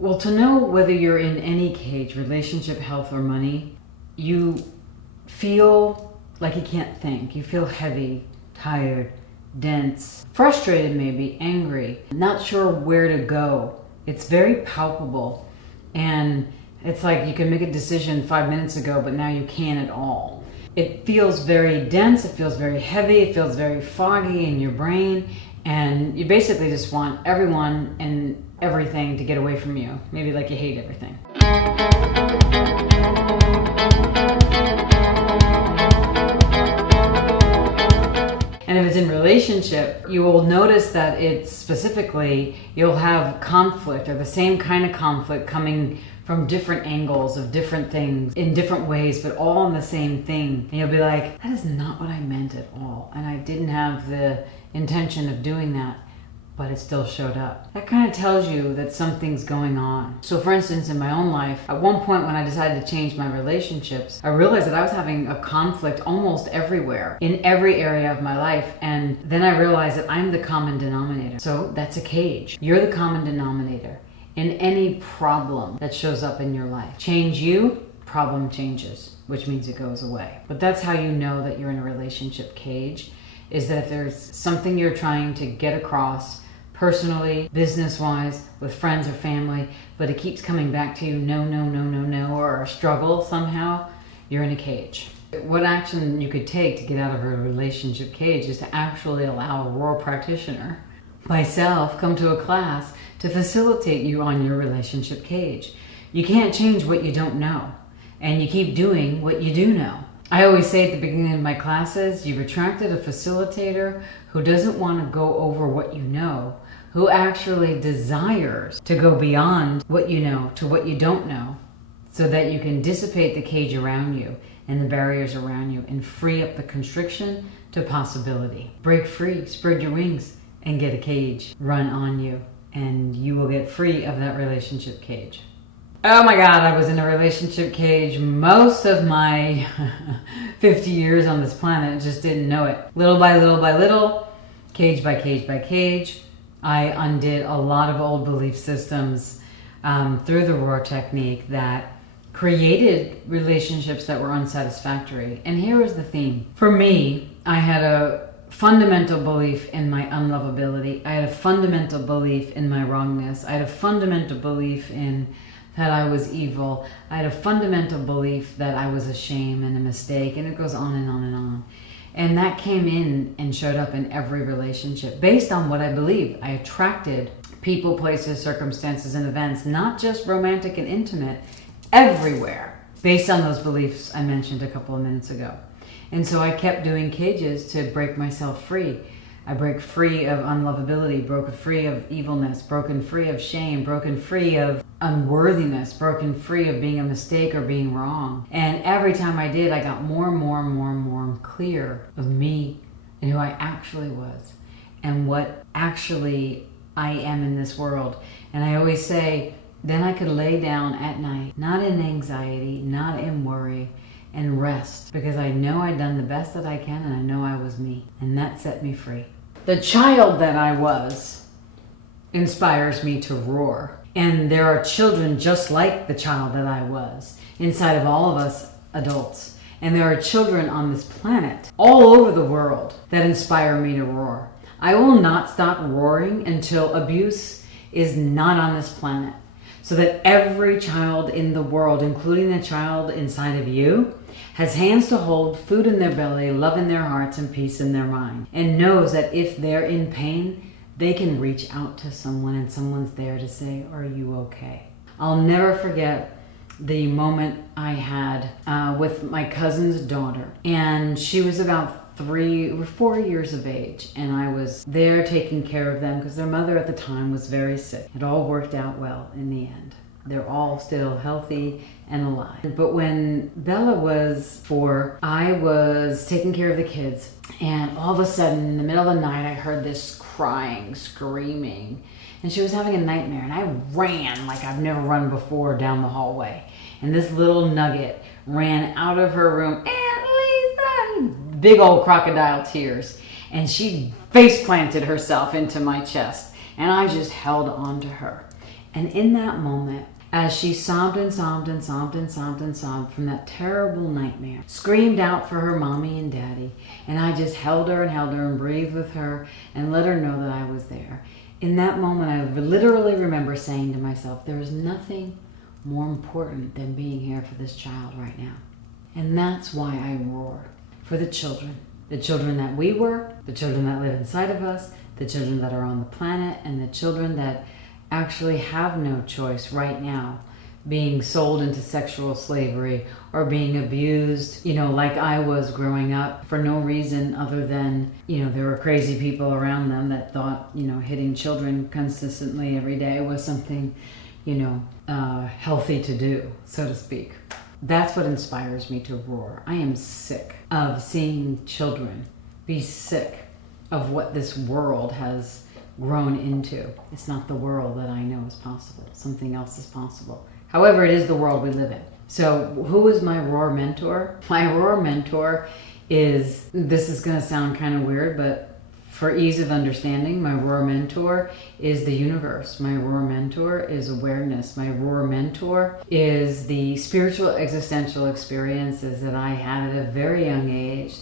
Well, to know whether you're in any cage, relationship, health, or money, you feel like you can't think. You feel heavy, tired, dense, frustrated maybe, angry, not sure where to go. It's very palpable. And it's like you can make a decision 5 minutes ago, but now you can't at all. It feels very dense, it feels very heavy, it feels very foggy in your brain, and you basically just want everyone and everything to get away from you. Maybe like you hate everything. And if it's in relationship, you will notice that it's specifically, you'll have conflict or the same kind of conflict coming from different angles of different things in different ways, but all on the same thing. And you'll be like, that is not what I meant at all. And I didn't have the intention of doing that, but it still showed up. That kind of tells you that something's going on. So for instance, in my own life, at one point when I decided to change my relationships, I realized that I was having a conflict almost everywhere, in every area of my life. And then I realized that I'm the common denominator. So that's a cage. You're the common denominator in any problem that shows up in your life. Change you, problem changes, which means it goes away. But that's how you know that you're in a relationship cage, is that there's something you're trying to get across personally, business-wise, with friends or family, but it keeps coming back to you, no, or a struggle somehow. You're in a cage. What action you could take to get out of a relationship cage is to actually allow a roar practitioner, myself, come to a class to facilitate you on your relationship cage. You can't change what you don't know, and you keep doing what you do know. I always say at the beginning of my classes, you've attracted a facilitator who doesn't want to go over what you know, who actually desires to go beyond what you know to what you don't know, so that you can dissipate the cage around you and the barriers around you and free up the constriction to possibility. Break free, spread your wings, and get a cage run on you, and you will get free of that relationship cage. Oh my God, I was in a relationship cage most of my 50 years on this planet, just didn't know it. Little by little, cage by cage, I undid a lot of old belief systems through the roar technique that created relationships that were unsatisfactory. And here is the theme. For me, I had a fundamental belief in my unlovability. I had a fundamental belief in my wrongness. I had a fundamental belief in that I was evil. I had a fundamental belief that I was a shame and a mistake, and it goes on and on and on. And that came in and showed up in every relationship based on what I believed. I attracted people, places, circumstances, and events, not just romantic and intimate, everywhere, based on those beliefs I mentioned a couple of minutes ago. And so I kept doing cages to break myself free. I break free of unlovability, broken free of evilness, broken free of shame, broken free of unworthiness, broken free of being a mistake or being wrong. And every time I did, I got more and more clear of me and who I actually was and what actually I am in this world. And I always say, then I could lay down at night, not in anxiety, not in worry, and rest, because I know I'd done the best that I can, and I know I was me, and that set me free. The child that I was inspires me to roar, and there are children just like the child that I was inside of all of us adults, and there are children on this planet all over the world that inspire me to roar. I will not stop roaring until abuse is not on this planet, so that every child in the world, including the child inside of you, has hands to hold, food in their belly, love in their hearts, and peace in their mind, and knows that if they're in pain, they can reach out to someone and someone's there to say, are you okay? I'll never forget the moment I had with my cousin's daughter, and she was about 3 or 4 years of age, and I was there taking care of them because their mother at the time was very sick. It all worked out well in the end. They're all still healthy and alive. But when Bella was 4, I was taking care of the kids, and all of a sudden in the middle of the night I heard this crying, screaming, and she was having a nightmare, and I ran like I've never run before down the hallway, and this little nugget ran out of her room, Aunt Lisa, big old crocodile tears, and she face planted herself into my chest, and I just held on to her. And in that moment, as she sobbed and sobbed and sobbed and sobbed and sobbed from that terrible nightmare, screamed out for her mommy and daddy, and I just held her and breathed with her and let her know that I was there. In that moment, I literally remember saying to myself, there is nothing more important than being here for this child right now. And that's why I roar for the children that we were, the children that live inside of us, the children that are on the planet, and the children that actually have no choice right now, being sold into sexual slavery or being abused, like I was growing up for no reason other than, there were crazy people around them that thought, hitting children consistently every day was something, healthy to do, so to speak. That's what inspires me to roar. I am sick of seeing children be sick of what this world has grown into. It's not the world that I know is possible. Something else is possible. However, it is the world we live in. So who is my roar mentor? My roar mentor is, this is going to sound kind of weird, but for ease of understanding, my roar mentor is the universe. My roar mentor is awareness. My roar mentor is the spiritual existential experiences that I had at a very young age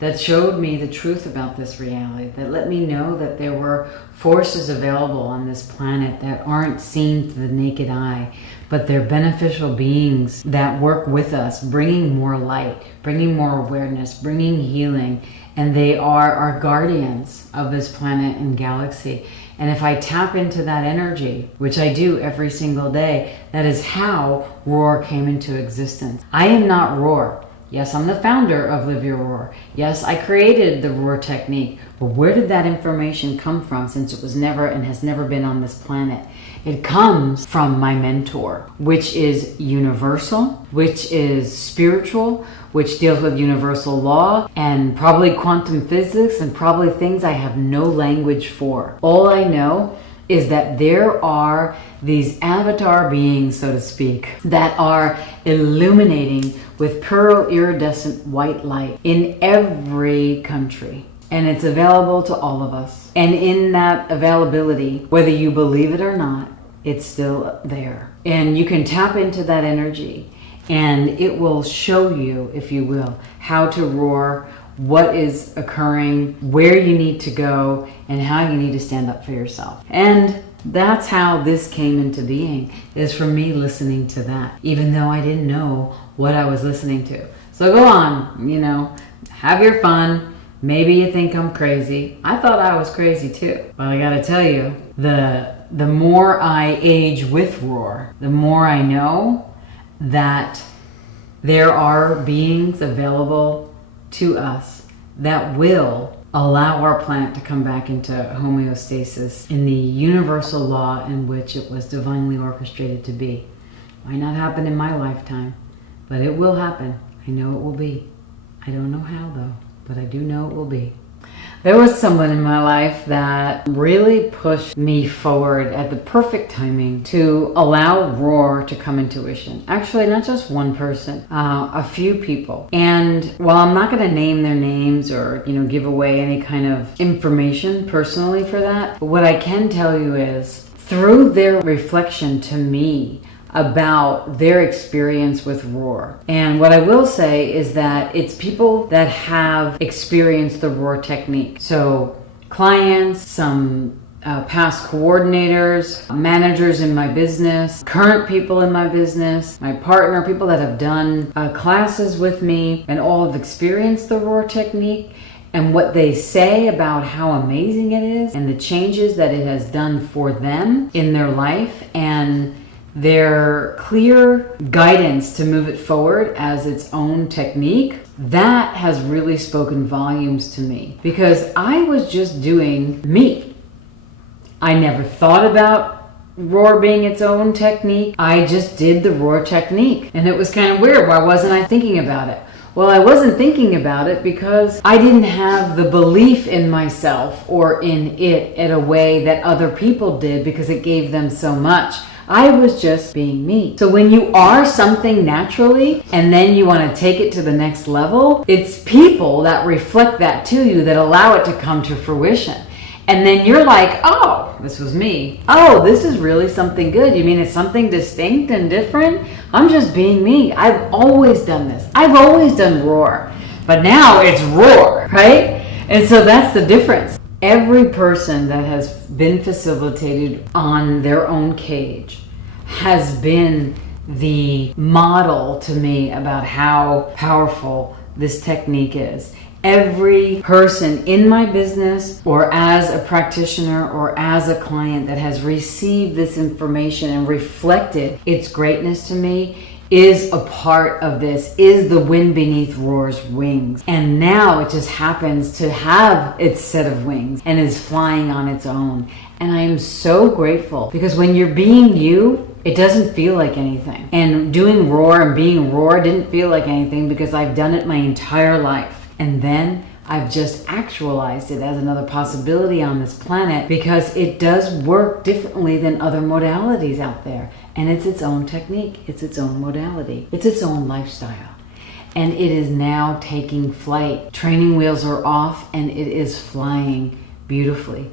that showed me the truth about this reality, that let me know that there were forces available on this planet that aren't seen to the naked eye, but they're beneficial beings that work with us, bringing more light, bringing more awareness, bringing healing, and they are our guardians of this planet and galaxy. And if I tap into that energy, which I do every single day, that is how Roar came into existence. I am not Roar. Yes, I'm the founder of Live Your Roar. Yes, I created the Roar technique. But where did that information come from, since it was never and has never been on this planet? It comes from my mentor, which is universal, which is spiritual, which deals with universal law and probably quantum physics and probably things I have no language for. All I know is that there are these avatar beings, so to speak, that are illuminating with pearl iridescent white light in every country. And it's available to all of us. And in that availability, whether you believe it or not, it's still there. And you can tap into that energy and it will show you, if you will, how to roar, what is occurring, where you need to go, and how you need to stand up for yourself. And that's how this came into being, is from me listening to that, even though I didn't know what I was listening to. So go on, have your fun. Maybe you think I'm crazy. I thought I was crazy too. But I gotta tell you, the more I age with Roar, the more I know that there are beings available to us that will allow our planet to come back into homeostasis in the universal law in which it was divinely orchestrated to be. Might not happen in my lifetime, but it will happen. I know it will be. I don't know how though, but I do know it will be. There was someone in my life that really pushed me forward at the perfect timing to allow Roar to come into fruition. Actually, not just one person, a few people. And while I'm not going to name their names or, give away any kind of information personally for that, what I can tell you is through their reflection to me about their experience with Roar. And what I will say is that it's people that have experienced the Roar technique. So clients, some past coordinators, managers in my business, current people in my business, my partner, people that have done classes with me and all have experienced the Roar technique, and what they say about how amazing it is and the changes that it has done for them in their life, and their clear guidance to move it forward as its own technique, that has really spoken volumes to me, because I was just doing me. I never thought about Roar being its own technique. I just did the Roar technique, and it was kind of weird. Why wasn't I thinking about it? Well, I wasn't thinking about it because I didn't have the belief in myself or in it in a way that other people did, because it gave them so much. I was just being me. So when you are something naturally and then you want to take it to the next level, it's people that reflect that to you that allow it to come to fruition. And then you're like, oh, this was me. Oh, this is really something good. You mean it's something distinct and different? I'm just being me. I've always done this. I've always done roar. But now it's roar, right? And so that's the difference. Every person that has been facilitated on their own cage has been the model to me about how powerful this technique is. Every person in my business or as a practitioner or as a client that has received this information and reflected its greatness to me is a part of this, is the wind beneath Roar's wings. And now it just happens to have its set of wings and is flying on its own. And I am so grateful because when you're being you, it doesn't feel like anything. And doing Roar and being Roar didn't feel like anything because I've done it my entire life. And then I've just actualized it as another possibility on this planet because it does work differently than other modalities out there. And it's its own technique, it's its own modality, it's its own lifestyle. And it is now taking flight. Training wheels are off and it is flying beautifully.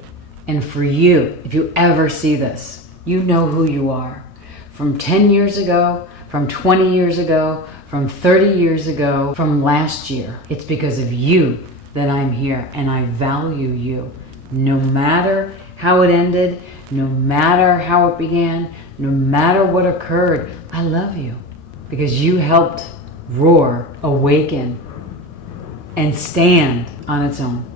And for you, if you ever see this, you know who you are. From 10 years ago, from 20 years ago, from 30 years ago, from last year. It's because of you that I'm here and I value you. No matter how it ended, no matter how it began, no matter what occurred, I love you because you helped Roar awaken and stand on its own.